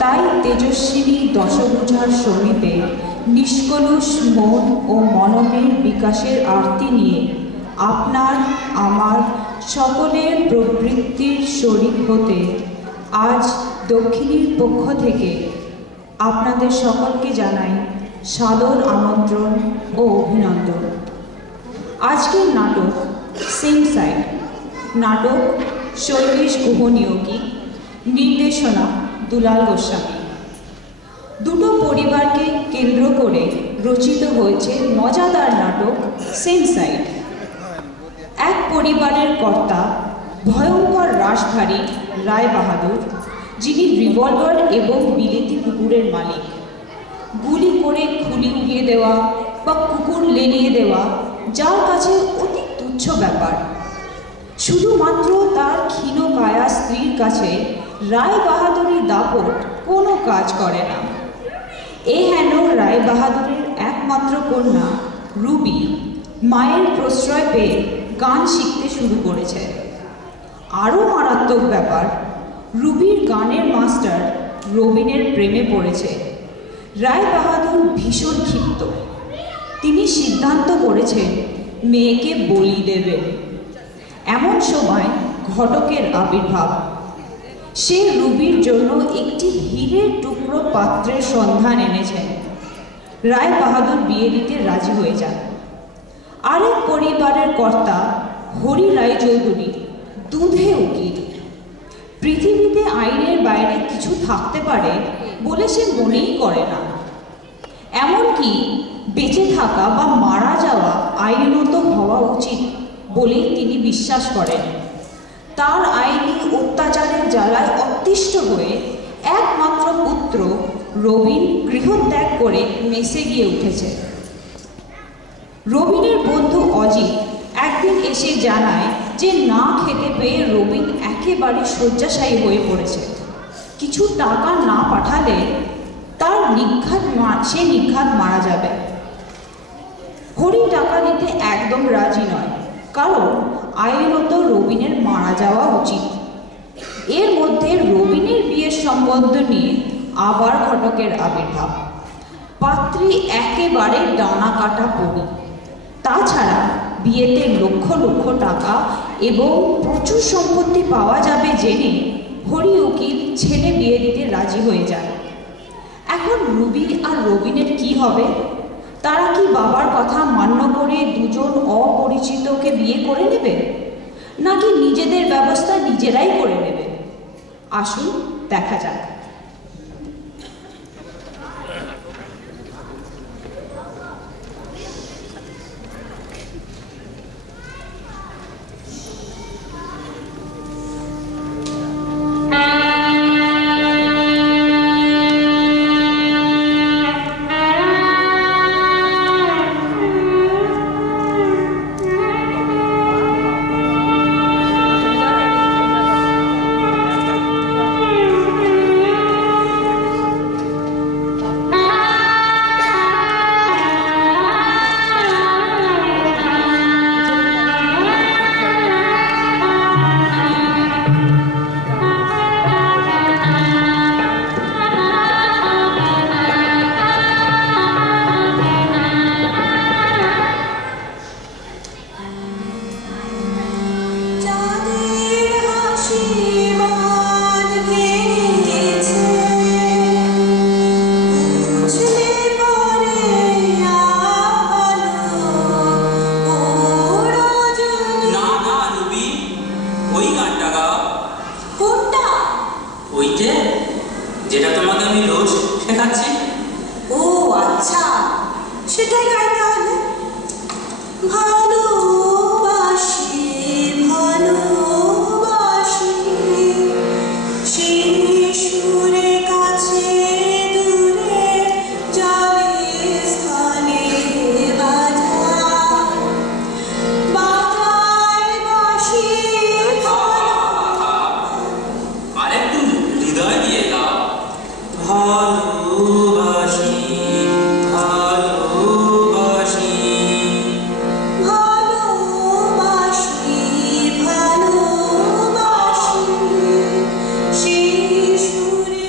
তাই তেজস্বিনী দশভুজার সমীপে নিষ্কলুষ মন ও মননের বিকাশের আরতি নিয়ে আপনার আমার সকলের প্রবৃত্তির শরীক হতে আজ দক্ষিণীর পক্ষ থেকে আপনাদের সকলকে জানাই সাদর আমন্ত্রণ ও অভিনন্দন। আজকের নাটক সেম সাইড, নাটক শৈলেশ গুহনিয়োগী, নির্দেশনা দুলাল গোস্বামী। দুটো পরিবারকে কেন্দ্র করে রচিত হয়েছে মজাদার নাটক সেম সাইড। এক পরিবারের কর্তা ভয়ঙ্কর রাশভারী রায় বাহাদুর, যিনি রিভলভার এবং বিলেতি কুকুরের মালিক। গুলি করে খুলি উড়িয়ে দেওয়া বা কুকুর লেলিয়ে দেওয়া যার কাছে অতি তুচ্ছ ব্যাপার। শুধুমাত্র তার ক্ষীণকায়া স্ত্রীর কাছে রায় বাহাদুরের দাপট কোনো কাজ করে না। এ হেন রায় বাহাদুরের একমাত্র কন্যা রুবি মায়ের প্রশ্রয় পেয়ে গান শিখতে শুরু করেছে। আরও মারাত্মক ব্যাপার, রুবির গানের মাস্টার রবিনের প্রেমে পড়েছে। রায় বাহাদুর ভীষণ ক্ষিপ্ত। তিনি সিদ্ধান্ত করেছেন মেয়েকে বলি দেবেন। এমন সময় ঘটকের আবির্ভাব। সে রুবির জন্য একটি হীরের টুকরো পাত্রের সন্ধান এনেছেন। রায় বাহাদুর বিয়ে দিতে রাজি হয়ে যান। আরেক পরিবারের কর্তা হরি রায় চৌধুরী দুধে উকিল। পৃথিবীতে আইনের বাইরে কিছু থাকতে পারে বলে সে মনেই করে না। এমনকি বেঁচে থাকা বা মারা যাওয়া আইনত হওয়া উচিত বলেই তিনি বিশ্বাস করেন। তার আইনি অত্যাচারের জ্বালায় অতিষ্ঠ হয়ে একমাত্র পুত্র রবিন গৃহত্যাগ করে মেসে গিয়ে উঠেছে। রবিনের বন্ধু অজিত একদিন এসে জানায় যে না খেতে পেয়ে রবিন একেবারে শয্যাশায়ী হয়ে পড়েছে। কিছু টাকা না পাঠালে তার সে নিঘাত মারা যাবে। হরি টাকা দিতে একদম রাজি নয়, কারণ আইনত রবিনের মারা যাওয়া উচিত। এর মধ্যে রবিনের বিয়ের সম্বন্ধ নিয়ে আবার ঘটকের আবির্ভাব। পাত্রী একেবারে ডানা কাটা পড়ি। তাছাড়া বিয়েতে লক্ষ লক্ষ টাকা এবং প্রচুর সম্পত্তি পাওয়া যাবে জেনে হরি উকিল ছেলে বিয়ে দিতে রাজি হয়ে যায়। এখন রুবি আর রবিনের কি হবে? তারা কি বাবার কথা মান্য করে দুজন অপরিচিতকে বিয়ে করে নেবে, নাকি নিজেদের ব্যবস্থা নিজেরাই করে নেবে? আসুন দেখা যাক। Shuri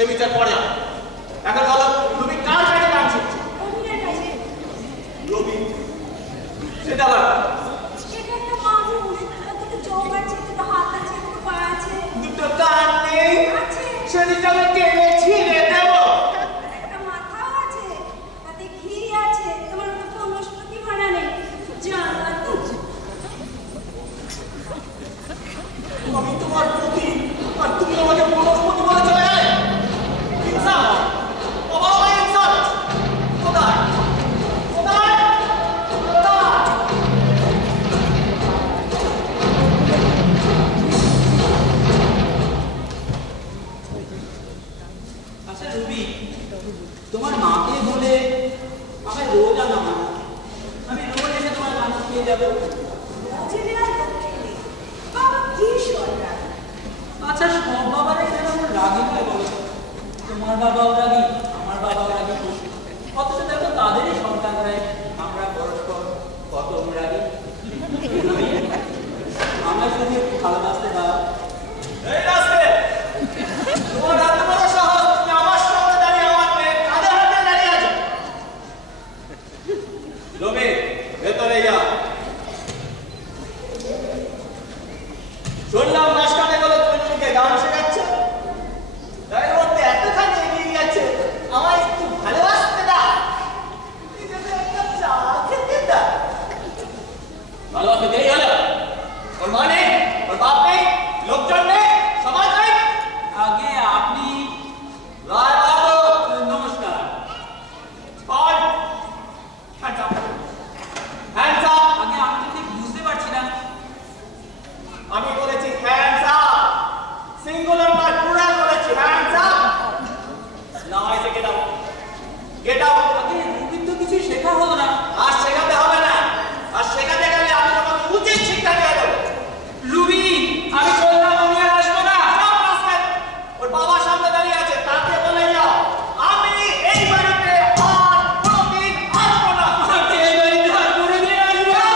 সে বিচার পরে এখন বলো তুমি কার কাছে গান শিখছো? রবি। সেটা আবার দুটো কান নেই, সেদিকে আমি টেনে ছিঁড়ে দেব। আমি তোমার প্রতি আর তুমি আমাকে বনস্পতি বলে চলে গেলে। ইনসাফ, বাবা ইনসাফ। কোথায় কোথায় কোথায়? আচ্ছা রবি, তোমার মাকে বলে আমাকে রোজ আনা না, আমি রোজ এসে তোমার গান শিখিয়ে যাবো। আচ্ছা সব বাবারাই যেন রাগি হয় বলো, তোমার বাবাও রাগি, আমার বাবাও রাগি, অথচ দেখো তাদেরই সন্তান হয়, আমরা পরস্পর কত রাগি। আমরা শুধু একটু ভালোবাসতে দাও। এই রাস্তে তোমার এত বড় সাহস, তুমি আমার সামনে দাঁড়িয়ে আমার মেয়ে কাঁধে হাতে দাঁড়িয়ে আছো। রবি ভেতরে যা। শুনলাম মাসখানে গেল তুমি তোমাকে গান শেখাচ্ছো, তাই মধ্যে এতখানি এগিয়ে গেছে, আমার একটু ভালোবাসতে দাও, নিজেদের একটা চা খেতে দাও। ভালোবাসতে দেরি হলো, ওর মা নেই, ওর বাপ নেই, লোকজন নেই, সমাজ নেই। আগে আপনি রায় বাহাদুর। নমস্কার। বল, hands up, hands up। আগে আমি তো ঠিক বুঝতে পারছি না। আমি বলেছি hands up, সিঙ্গুলার নয় প্লুরাল বলেছি, hands up। নাও এসে get out, get out। আগে রবির তো কিছু শেখা হলো না। আর শেখাতে হবে না, আর শেখাতে গেলে আমি তোমাকে উচিত শিক্ষা দিয়ে দেবো। রবি, আমি বললাম আমি আর আসবো না। সব রাস্তায় ওর বাবার সামনে দাঁড়িয়ে আছে, তাকে বলে যাও আমি এই বাড়িতে আর কোনোদিন আসবো না। আমাকে এই বাড়িতে আর কোনোদিন আসবো না।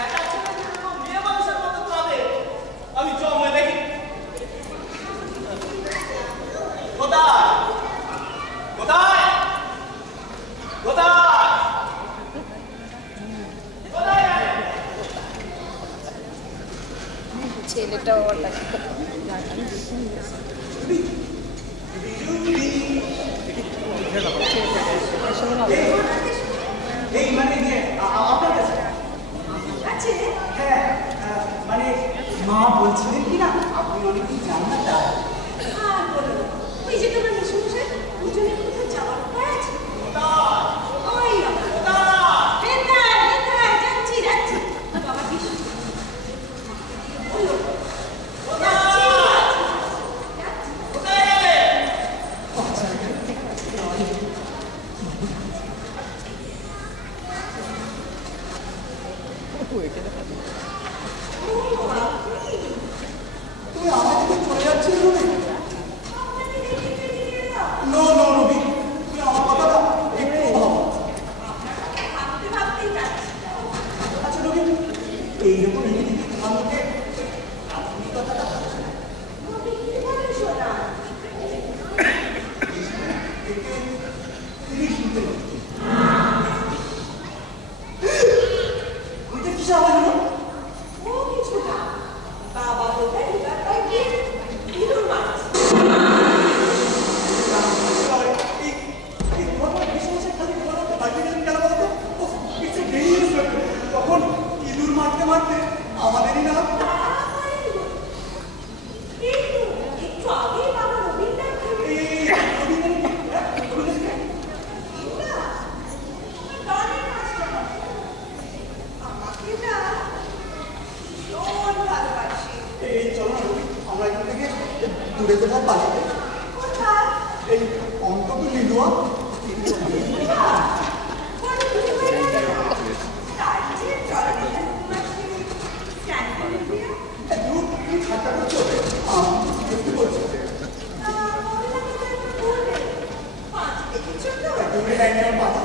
একটা ছেলে যেরকম মেয়ে মানুষের মতো কাঁদে, আমি জন্মে দেখি। কোথায় কোথায় কোথায় কোথায় গেলে? ছেলেটাও ওটা এই মানে আপনার কাছে হ্যাঁ, মানে মা বলছিলেন কি না আপনি অনেকদিন যান না তাই। তুমি আমাকে চলে যাচ্ছি রবি। নো নো রবি, তুমি আমার কথাটা একটু ভাবো। আচ্ছা রবি, এইরকম ইংরেজিতে আমাকে আপনি কথাটা শুনতে ওইটা কিসে আওয়াজ হলো? তখন ইঁদুর মারতে মারতে আমাদেরই না এই চলো না রবি, আমরা এখান থেকে দূরে কোথাও পালাবো। এই অন্তত লিলুয়া তুমি ঠাট্টা করছো, সত্যি বলছো। তুমি লাইনে পাতা